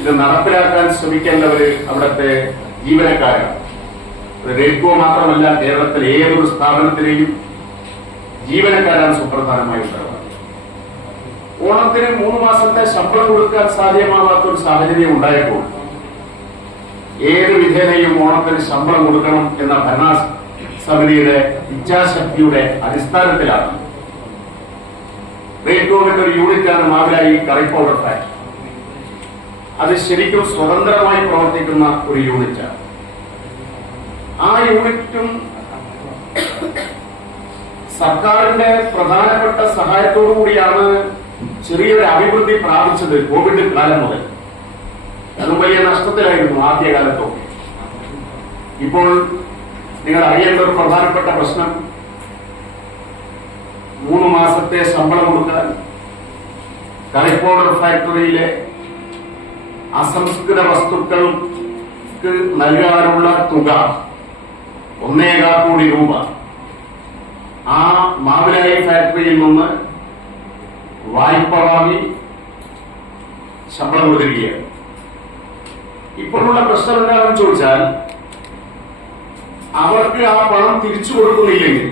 ഇത് നടപ്പിലാക്കാൻ ശ്രമിക്കേണ്ടവര് അവിടുത്തെ ജീവനക്കാരാണ്. റെഡ്കോ മാത്രമല്ല, കേരളത്തിലെ ഏതൊരു സ്ഥാപനത്തിലെയും ജീവനക്കാരാണ് സുപ്രധാനമായ ഉത്തരവാദിത്വം. ഓണത്തിന് 3 മാസത്തെ ശമ്പളം കൊടുക്കാൻ സാധ്യമാവാത്ത ഒരു സാഹചര്യം ഉണ്ടായപ്പോൾ ഏത് വിധേനയും ഓണത്തിന് ശമ്പളം കൊടുക്കണം എന്ന ഭരണസമിതിയുടെ ഇച്ഛാശക്തിയുടെ അടിസ്ഥാനത്തിലാണ് റെഡ്കോവിന്റെ ഒരു യൂണിറ്റാണ് മാവിലായി കറി പൗഡർ ഫാക്ടറി. അത് ശരിക്കും സ്വതന്ത്രമായി പ്രവർത്തിക്കുന്ന ഒരു യൂണിറ്റാണ്. ആ യൂണിറ്റും സർക്കാരിന്റെ പ്രധാനപ്പെട്ട സഹായത്തോടു കൂടിയാണ് ചെറിയൊരു അഭിവൃദ്ധി പ്രാപിച്ചത്. കോവിഡ് കാലം മുതൽ അതും വലിയ നഷ്ടത്തിലായിരുന്നു ആദ്യകാലത്തൊക്കെ. ഇപ്പോൾ നിങ്ങൾ അറിയേണ്ട ഒരു പ്രധാനപ്പെട്ട പ്രശ്നം, 3 മാസത്തെ ശമ്പളം കൊടുക്കാൻ കറി പൗഡർ ഫാക്ടറിയിലെ അസംസ്കൃത വസ്തുക്കൾക്ക് നൽകാനുള്ള തുക 1.25 കോടി രൂപ ആ മാവിലായി ഫാക്ടറിയിൽ നിന്ന് വായ്പ വാങ്ങി ശമ്പളം കൊടുത്തിരിക്കുകയാണ്. ഇപ്പോഴുള്ള പ്രശ്നം എന്താണെന്ന് ചോദിച്ചാൽ, അവർക്ക് ആ പണം തിരിച്ചു കൊടുക്കുന്നില്ലെങ്കിൽ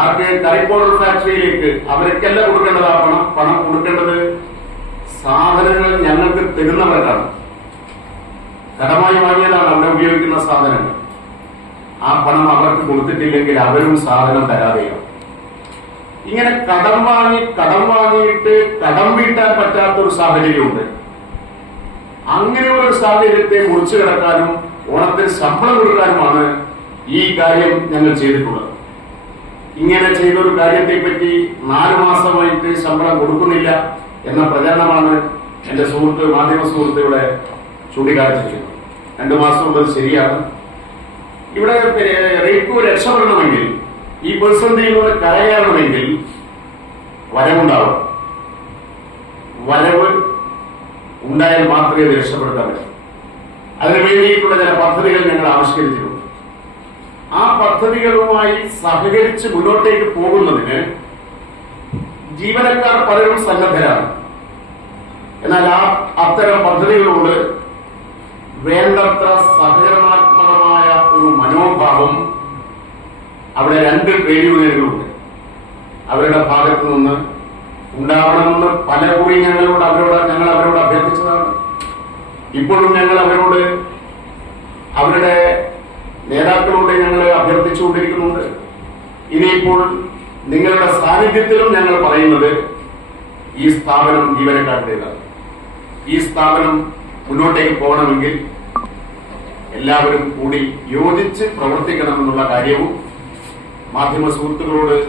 അവർക്ക് കറി പൗഡർ ഫാക്ടറിയിലേക്ക് അവർക്കല്ല കൊടുക്കേണ്ടത്. ആ പണം കൊടുക്കേണ്ടത് സാധനങ്ങൾ ഞങ്ങൾക്ക് തരുന്നവർക്കാണ്. കടമായി വാങ്ങിയതാണ് അവിടെ ഉപയോഗിക്കുന്ന സാധനങ്ങൾ. ആ പണം അവർക്ക് കൊടുത്തിട്ടില്ലെങ്കിൽ അവരും സാധനം തരാതെയാണ്. ഇങ്ങനെ കടം വാങ്ങിയിട്ട് കടം വീട്ടാൻ പറ്റാത്തൊരു സാഹചര്യമുണ്ട്. അങ്ങനെ ഒരു സാഹചര്യത്തെ മുറിച്ചു കിടക്കാനും ഓണത്തിന് ശമ്പളം കൊടുക്കാനുമാണ് ഈ കാര്യം ഞങ്ങൾ ചെയ്തിട്ടുള്ളത്. ഇങ്ങനെ ചെയ്തൊരു കാര്യത്തെപ്പറ്റി 4 മാസമായിട്ട് ശമ്പളം കൊടുക്കുന്നില്ല എന്ന പ്രചരണമാണ് എന്റെ മാധ്യമ സുഹൃത്ത് ഇവിടെ ചൂണ്ടിക്കാണിച്ചിരിക്കുന്നത്. 2 മാസം മുതൽ ശരിയാണ്. ഇവിടെ റെഡ്കോ രക്ഷപ്പെടണമെങ്കിൽ, ഈ പ്രതിസന്ധിയിൽ നിന്ന് കരകയറണമെങ്കിൽ വരവുണ്ടാവണം. വരവ് ഉണ്ടായാൽ മാത്രമേ ഇത് രക്ഷപ്പെടുത്താൻ പറ്റൂ. അതിനു വേണ്ടിയിട്ടുള്ള ചില പദ്ധതികൾ ഞങ്ങൾ ആവിഷ്കരിച്ചിട്ടുണ്ട്. ആ പദ്ധതികളുമായി സഹകരിച്ച് മുന്നോട്ടേക്ക് പോകുന്നതിന് ജീവനക്കാർ പലരും സന്നദ്ധരാണ്. എന്നാൽ അത്തരം പദ്ധതികളോട് വേണ്ടത്ര സഹകരണാത്മകമായ ഒരു മനോഭാവം അവിടെ 2 ട്രേഡ് യൂണിയനുകളുണ്ട്. അവരുടെ ഭാഗത്തു നിന്ന് ഉണ്ടാവണമെന്ന് പലകുറി ഞങ്ങൾ അവരോട് അഭ്യർത്ഥിച്ചതാണ്. ഇപ്പോഴും ഞങ്ങൾ അവരുടെ നേതാക്കളോട് ഞങ്ങൾ അഭ്യർത്ഥിച്ചുകൊണ്ടിരിക്കുന്നുണ്ട്. ഇനിയിപ്പോൾ നിങ്ങളുടെ സാന്നിധ്യത്തിലും ഞങ്ങൾ പറയുന്നത്, ഈ സ്ഥാപനം ജീവനക്കാരുടേതാണ്. ഈ സ്ഥാപനം മുന്നോട്ടേക്ക് പോകണമെങ്കിൽ എല്ലാവരും കൂടി യോജിച്ച് പ്രവർത്തിക്കണമെന്നുള്ള കാര്യവും മാധ്യമ സുഹൃത്തുക്കളോട്